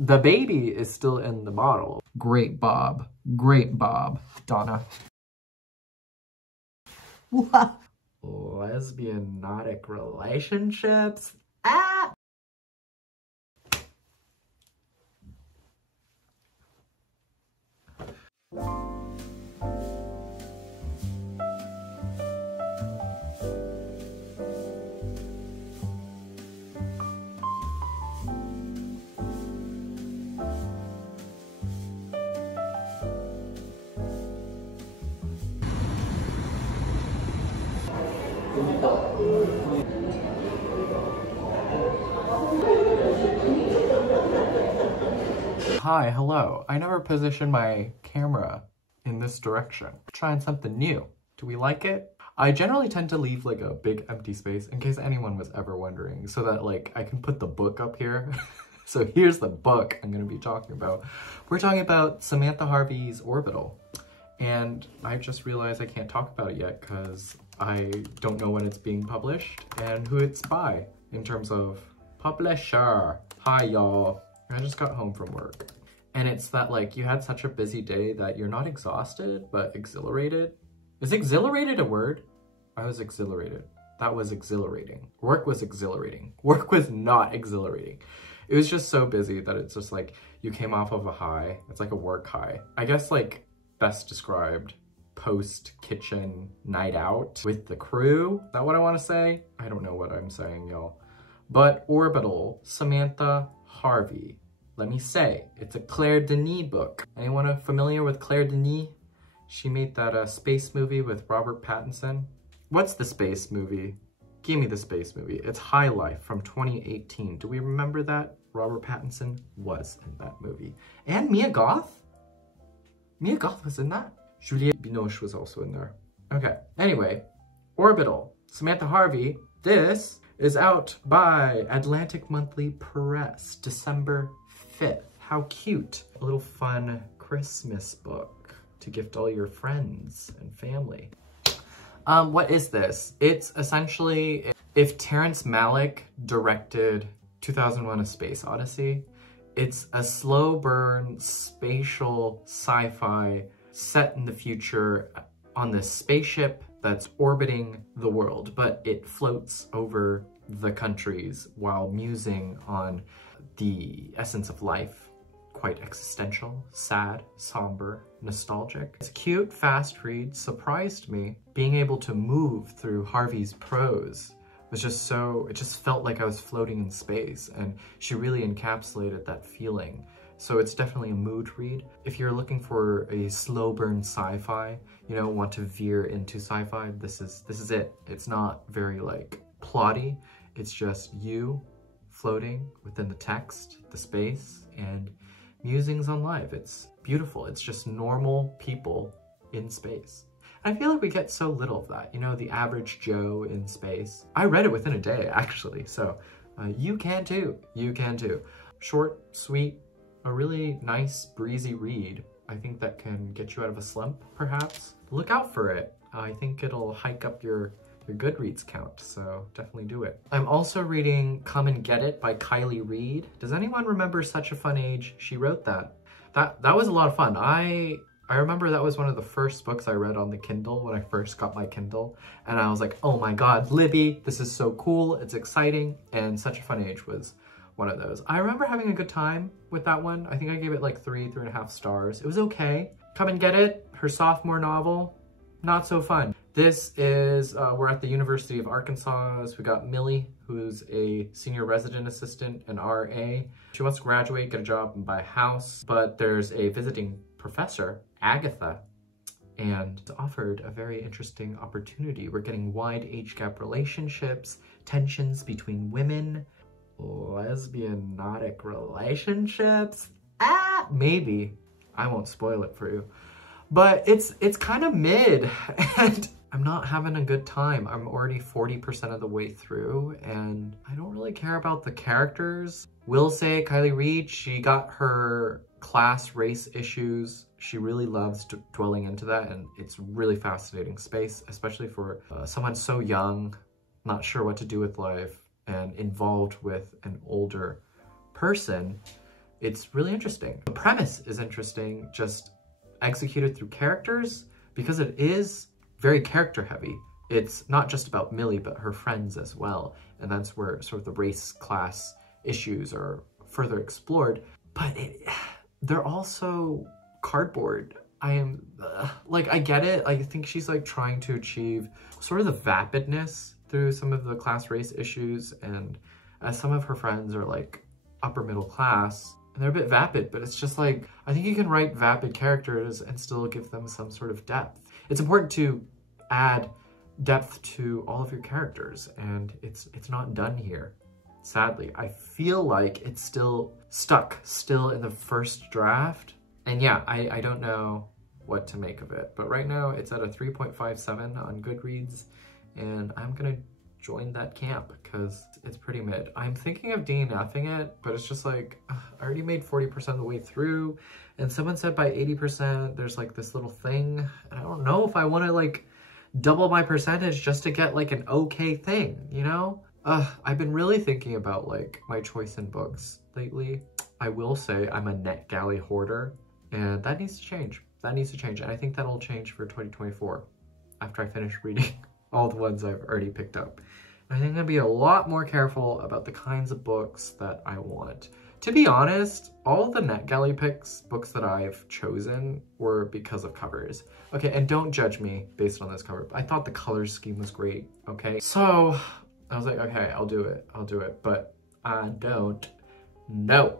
The baby is still in the bottle. Great Bob. Great Bob. Donna. What? Lesbian nautic relationships? Ah! Hi, hello. I never positioned my camera in this direction. Trying something new. Do we like it? I generally tend to leave like a big empty space in case anyone was ever wondering, so that like I can put the book up here. So here's the book I'm gonna be talking about. We're talking about Samantha Harvey's Orbital. And I just realized I can't talk about it yet because I don't know when it's being published and who it's by in terms of publisher. Hi y'all. I just got home from work. And it's that like you had such a busy day that you're not exhausted, but exhilarated. Is exhilarated a word? I was exhilarated. That was exhilarating. Work was exhilarating. Work was not exhilarating. It was just so busy that it's just like you came off of a high. It's like a work high. I guess like best described post-kitchen night out with the crew. Is that what I want to say? I don't know what I'm saying, y'all. But Orbital, Samantha Harvey. Let me say, it's a Claire Denis book. Anyone familiar with Claire Denis? She made that space movie with Robert Pattinson. What's the space movie? Give me the space movie. It's High Life from 2018. Do we remember that? Robert Pattinson was in that movie. And Mia Goth? Mia Goth was in that? Juliette Binoche was also in there. Okay, anyway, Orbital, Samantha Harvey. This is out by Atlantic Monthly Press, December 5th. How cute. A little fun Christmas book to gift all your friends and family. What is this? It's essentially if Terrence Malick directed 2001: A Space Odyssey. It's a slow burn, spatial sci-fi set in the future on this spaceship that's orbiting the world, but it floats over the countries while musing on the essence of life. Quite existential, sad, somber, nostalgic. It's a cute, fast read, surprised me. Being able to move through Harvey's prose was just so, it just felt like I was floating in space, and she really encapsulated that feeling. So it's definitely a mood read. If you're looking for a slow burn sci-fi, you know, want to veer into sci-fi, this is it. It's not very like plotty. It's just you floating within the text, the space, and musings on life. It's beautiful. It's just normal people in space. I feel like we get so little of that, you know, the average Joe in space. I read it within a day, actually, so you can too. You can too. Short, sweet, a really nice, breezy read. I think that can get you out of a slump, perhaps. Look out for it. I think it'll hike up your Goodreads count, so definitely do it. I'm also reading Come and Get It by Kiley Reid. Does anyone remember Such a Fun Age? She wrote that. That was a lot of fun. I remember that was one of the first books I read on the Kindle when I first got my Kindle, and I was like, oh my god, Libby, this is so cool, it's exciting, and Such a Fun Age was one of those. I remember having a good time with that one. I think I gave it like 3.5 stars. It was okay. Come and Get It, her sophomore novel, not so fun. This is, we're at the University of Arkansas. So we got Millie, who's a senior resident assistant, an RA. She wants to graduate, get a job, and buy a house, but there's a visiting professor, Agatha, and offered a very interesting opportunity. We're getting wide age gap relationships, tensions between women, lesbian nautic relationships. Maybe. I won't spoil it for you. But it's kind of mid, and I'm not having a good time. I'm already 40% of the way through, and I don't really care about the characters. Will say Kiley Reid, she got her class race issues. She really loves dwelling into that, and it's really fascinating space, especially for someone so young, not sure what to do with life, and involved with an older person. it's really interesting. The premise is interesting, just executed through characters, because it is very character heavy. It's not just about Millie, but her friends as well. And that's where sort of the race class issues are further explored. But they're also cardboard. I get it. I think she's like trying to achieve sort of the vapidness through some of the class race issues. And as some of her friends are like upper middle class, and they're a bit vapid, but it's just like, I think you can write vapid characters and still give them some sort of depth. It's important to add depth to all of your characters, and it's not done here. Sadly, I feel like it's still stuck in the first draft. And yeah, I don't know what to make of it, but right now it's at a 3.57 on Goodreads, and I'm gonna join that camp because it's pretty mid. I'm thinking of DNFing it, but it's just like, I already made 40% of the way through, and someone said by 80% there's like this little thing, and I don't know if I want to like double my percentage just to get like an okay thing, you know? I've been really thinking about like my choice in books lately. I will say I'm a NetGalley hoarder, and that needs to change. That needs to change, and I think that'll change for 2024 after I finish reading all the ones I've already picked up. I think I'm gonna be a lot more careful about the kinds of books that I want. To be honest, all of the NetGalley books that I've chosen were because of covers. Okay, and don't judge me based on this cover. I thought the color scheme was great, okay? So I was like, okay, I'll do it, but I don't know.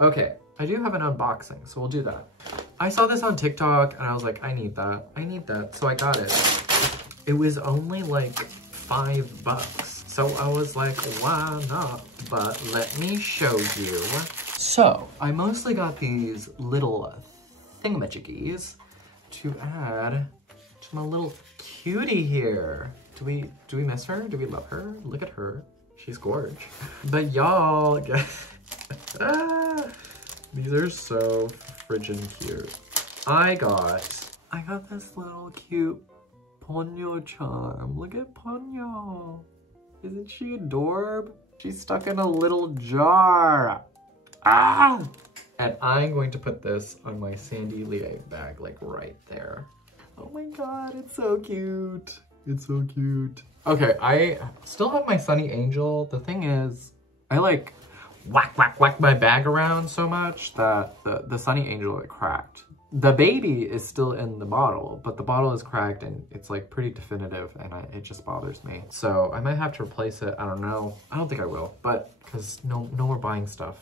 Okay, I do have an unboxing, so we'll do that. I saw this on TikTok and I was like, I need that, so I got it. It was only like $5, so I was like, why not? But let me show you. So I mostly got these little thingamajiggies to add to my little cutie here. Do we miss her? Do we love her? Look at her. She's gorge. But y'all, these are so friggin' cute. I got this little cute ponyo charm. Look at Ponyo. Isn't she adorable? She's stuck in a little jar. Ah! And I'm going to put this on my Sandy Liang bag, like right there. Oh my god, it's so cute. It's so cute. Okay, I still have my Sunny Angel. The thing is, I like whack my bag around so much that the Sunny Angel it cracked. The baby is still in the bottle, but the bottle is cracked and it's like pretty definitive, and it just bothers me. So I might have to replace it. I don't know. I don't think I will, but because no more buying stuff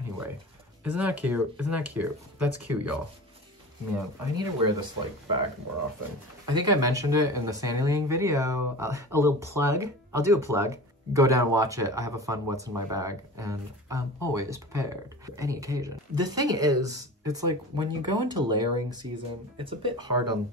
anyway. Isn't that cute? Isn't that cute? That's cute, y'all. Man, I need to wear this like bag more often. I think I mentioned it in the Sandy Liang video. A little plug. I'll do a plug. Go down and watch it. I have a fun what's in my bag, and I'm always prepared for any occasion. The thing is, it's like when you go into layering season, it's a bit hard on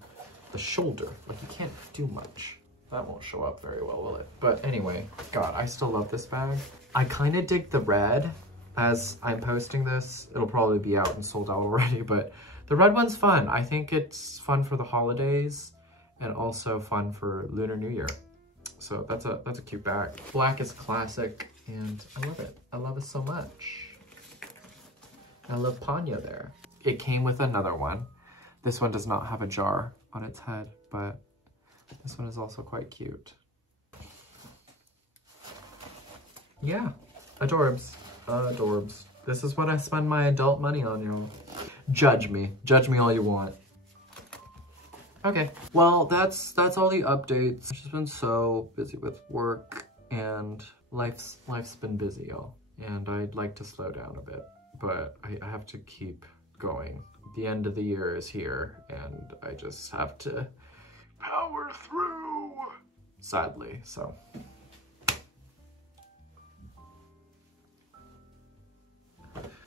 the shoulder. Like you can't do much. That won't show up very well, will it? But anyway, God, I still love this bag. I kind of dig the red. As I'm posting this, it'll probably be out and sold out already, but the red one's fun. I think it's fun for the holidays and also fun for Lunar New Year. So that's a cute bag. Black is classic, and I love it. I love it so much. I love Ponyo there. It came with another one. This one does not have a jar on its head, but this one is also quite cute. Yeah, adorbs. Adorbs. This is what I spend my adult money on, y'all. Judge me all you want. Okay, well, that's all the updates. I've just been so busy with work, and life's been busy, y'all. And I'd like to slow down a bit, but I have to keep going. The end of the year is here, and I just have to power through, sadly, so.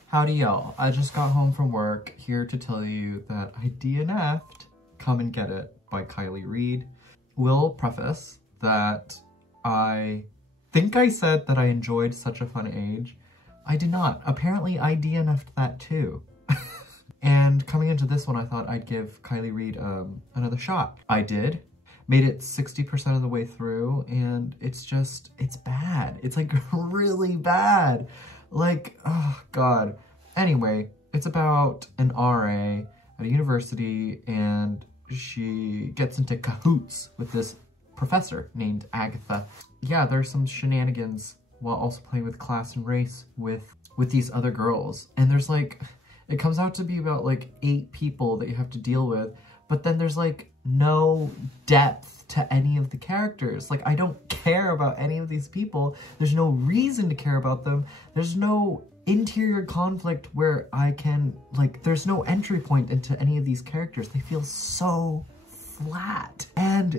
Howdy, y'all. I just got home from work, here to tell you that I DNF'd Come and Get It by Reid. Will preface that I think I said that I enjoyed Such a Fun Age. I did not. Apparently I DNF'd that too. And coming into this one, I thought I'd give Reid another shot. I did. Made it 60% of the way through, and it's bad. It's like really bad. Like, oh God. Anyway, it's about an RA at a university, and she gets into cahoots with this professor named Agatha. Yeah, there's some shenanigans while also playing with class and race with these other girls. And there's like, it comes out to be about like 8 people that you have to deal with, but then there's like no depth to any of the characters. Like, I don't care about any of these people. There's no reason to care about them. There's no interior conflict where I can, like, there's no entry point into any of these characters. They feel so flat. And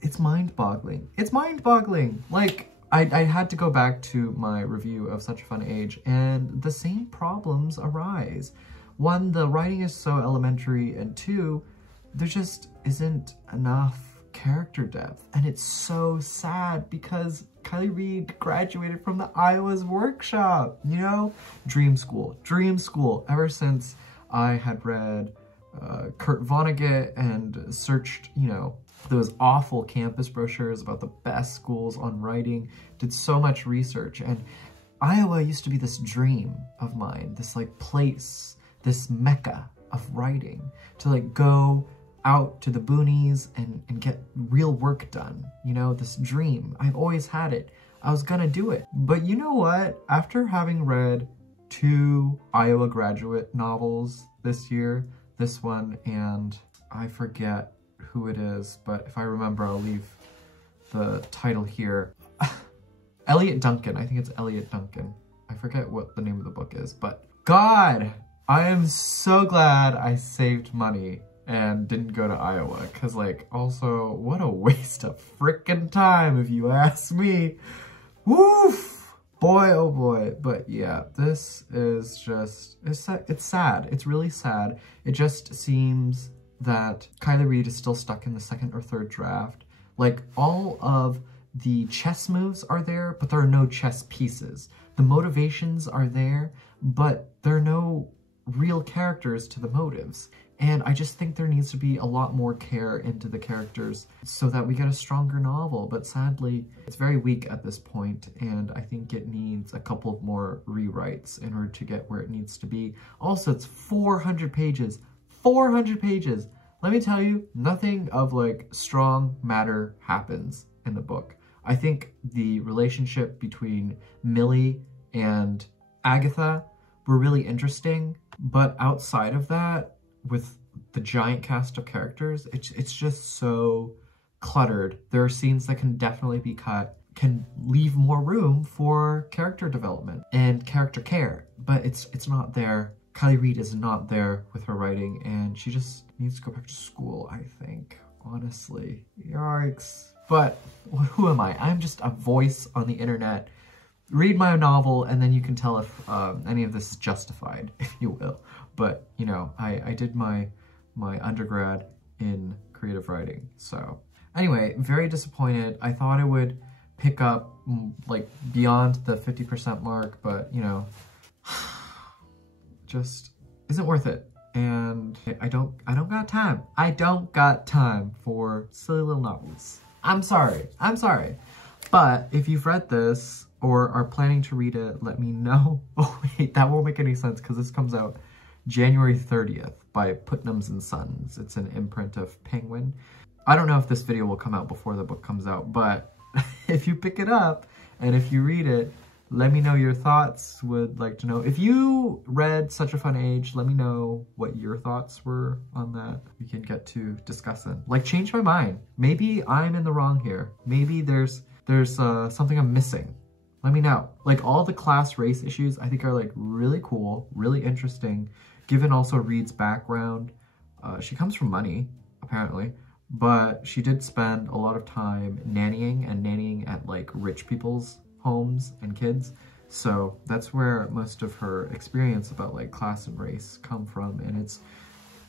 it's mind-boggling. It's mind-boggling. Like, I had to go back to my review of Such a Fun Age, and the same problems arise. 1, the writing is so elementary, and 2, there just isn't enough character depth. And it's so sad because Kiley Reid graduated from the Iowa's workshop, you know? Dream school, dream school. Ever since I had read Kurt Vonnegut and searched, you know, those awful campus brochures about the best schools on writing, did so much research, and Iowa used to be this dream of mine, this like place, this mecca of writing, to like go out to the boonies and get real work done, you know, this dream. I've always had it. I was gonna do it. But you know what? After having read 2 Iowa graduate novels this year, this one and I forget who it is, but if I remember, I'll leave the title here. Eliot Duncan, I think it's Eliot Duncan. I forget what the name of the book is, but God, I am so glad I saved money and didn't go to Iowa, because like, also, what a waste of frickin' time if you ask me. Woof! Boy, oh boy. But yeah, this is just, it's sad. It's really sad. It just seems that Kiley Reid is still stuck in the 2nd or 3rd draft. Like, all of the chess moves are there, but there are no chess pieces. The motivations are there, but there are no real characters to the motives. And I just think there needs to be a lot more care into the characters so that we get a stronger novel. But sadly, it's very weak at this point, and I think it needs a couple of more rewrites in order to get where it needs to be. Also, it's 400 pages. 400 pages. Let me tell you, nothing of like strong matter happens in the book. I think the relationship between Millie and Agatha were really interesting, but outside of that, with the giant cast of characters, it's just so cluttered. There are scenes that can definitely be cut, can leave more room for character development and character care, but it's not there. Kiley Reid is not there with her writing, and she just needs to go back to school, I think, honestly. Yikes. But who am I? I'm just a voice on the internet. Read my novel, and then you can tell if any of this is justified, if you will. But, you know, I did my undergrad in creative writing, so. Anyway, very disappointed. I thought it would pick up, like, beyond the 50% mark, but, you know, just isn't worth it. And I don't got time. I don't got time for silly little novels. I'm sorry. I'm sorry. But if you've read this or are planning to read it, let me know. Oh wait, that won't make any sense because this comes out January 30th by Putnam's and Sons. It's an imprint of Penguin. I don't know if this video will come out before the book comes out, but if you pick it up and if you read it, let me know your thoughts. Would like to know. If you read Such a Fun Age, let me know what your thoughts were on that. We can get to discussing. Like, change my mind. Maybe I'm in the wrong here. Maybe there's something I'm missing. Let me know. Like, all the class race issues I think are like really cool, really interesting, given also Reid's background. She comes from money, apparently, but she did spend a lot of time nannying at like rich people's homes and kids. So that's where most of her experience about like class and race come from. And it's,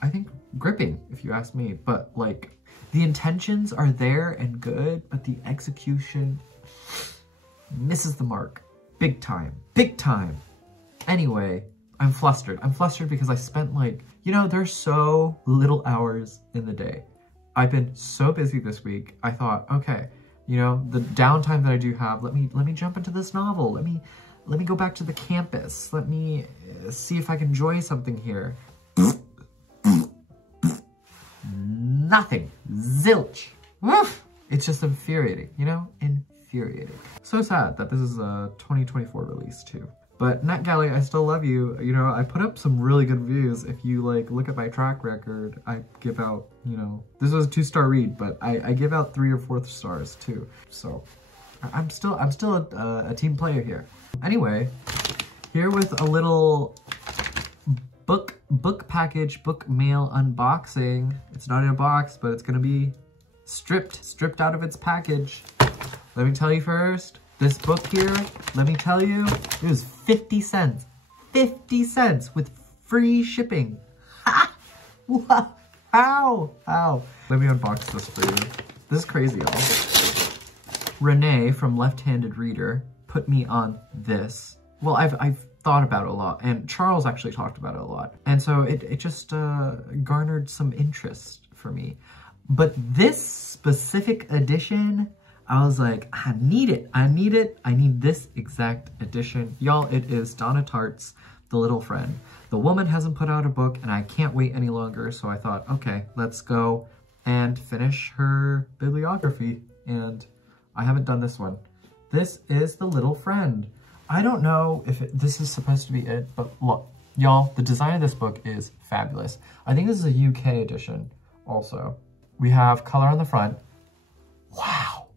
I think, gripping if you ask me, but like the intentions are there and good, but the execution misses the mark. Big time, big time. Anyway, I'm flustered. I'm flustered because I spent like, you know, there's so little hours in the day. I've been so busy this week. I thought, okay, you know, the downtime that I do have, let me jump into this novel. Let me go back to the campus. Let me see if I can enjoy something here. Nothing. Zilch. Woof. It's just infuriating, you know? Infuriating. So sad that this is a 2024 release too. But NetGalley, I still love you. You know, I put up some really good reviews. If you like look at my track record, I give out, you know, this was a 2-star read, but I give out 3 or 4 stars too. So I'm still a team player here. Anyway, here with a little book package, book mail unboxing. It's not in a box, but it's gonna be stripped out of its package. Let me tell you first, this book here, let me tell you, it was 50 cents. 50 cents with free shipping. Ha! Wow. How? Let me unbox this for you. This is crazy, y'all. Renee from Left-Handed Reader put me on this. Well, I've thought about it a lot, and Charles actually talked about it a lot. And so it just garnered some interest for me. But this specific edition, I was like, I need it. I need this exact edition. Y'all, it is Donna Tartt's The Little Friend. The woman hasn't put out a book, and I can't wait any longer, so I thought, okay, let's go and finish her bibliography. And I haven't done this one. This is The Little Friend. I don't know if this is supposed to be it, but look, y'all, the design of this book is fabulous. I think this is a UK edition also. We have color on the front. Wow.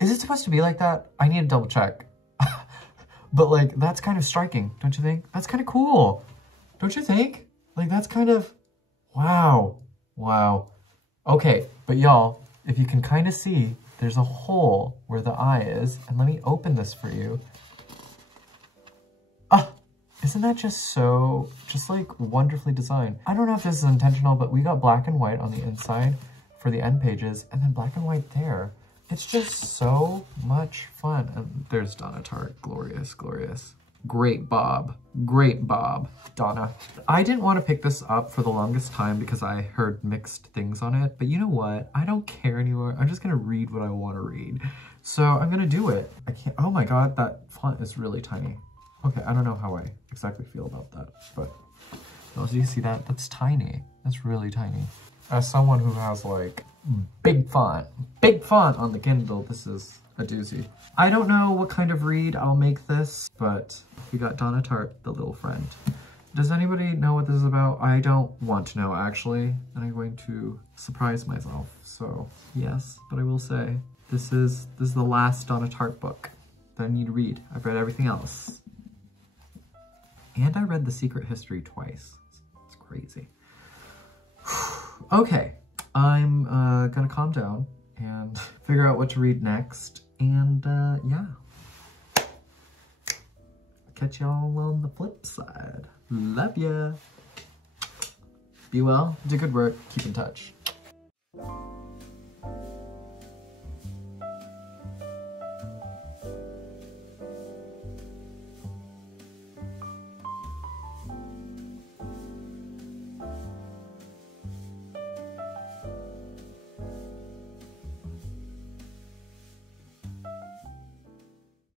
Is it supposed to be like that? I need to double check. But like, that's kind of striking, don't you think? That's kind of cool. Don't you think? Like, that's kind of, wow. Wow. Okay, but y'all, if you can kind of see, there's a hole where the eye is. And let me open this for you. Isn't that just like wonderfully designed? I don't know if this is intentional, but we got black and white on the inside for the end pages and then black and white there. It's just so much fun. And there's Donna Tartt, glorious, glorious. Great Bob, Donna. I didn't want to pick this up for the longest time because I heard mixed things on it, but you know what? I don't care anymore. I'm just gonna read what I want to read. So I'm gonna do it. I can't, oh my God, that font is really tiny. Okay, I don't know how I exactly feel about that, but do you see that? That's tiny. That's really tiny. As someone who has like big font on the Kindle, this is a doozy. I don't know what kind of read I'll make this, but we got Donna Tartt, The Little Friend. Does anybody know what this is about? I don't want to know, actually, and I'm going to surprise myself. So yes, but I will say this is the last Donna Tartt book that I need to read. I've read everything else. And I read The Secret History twice. It's crazy. Okay, I'm gonna calm down and figure out what to read next. And yeah. Catch y'all on the flip side. Love ya. Be well, do good work, keep in touch.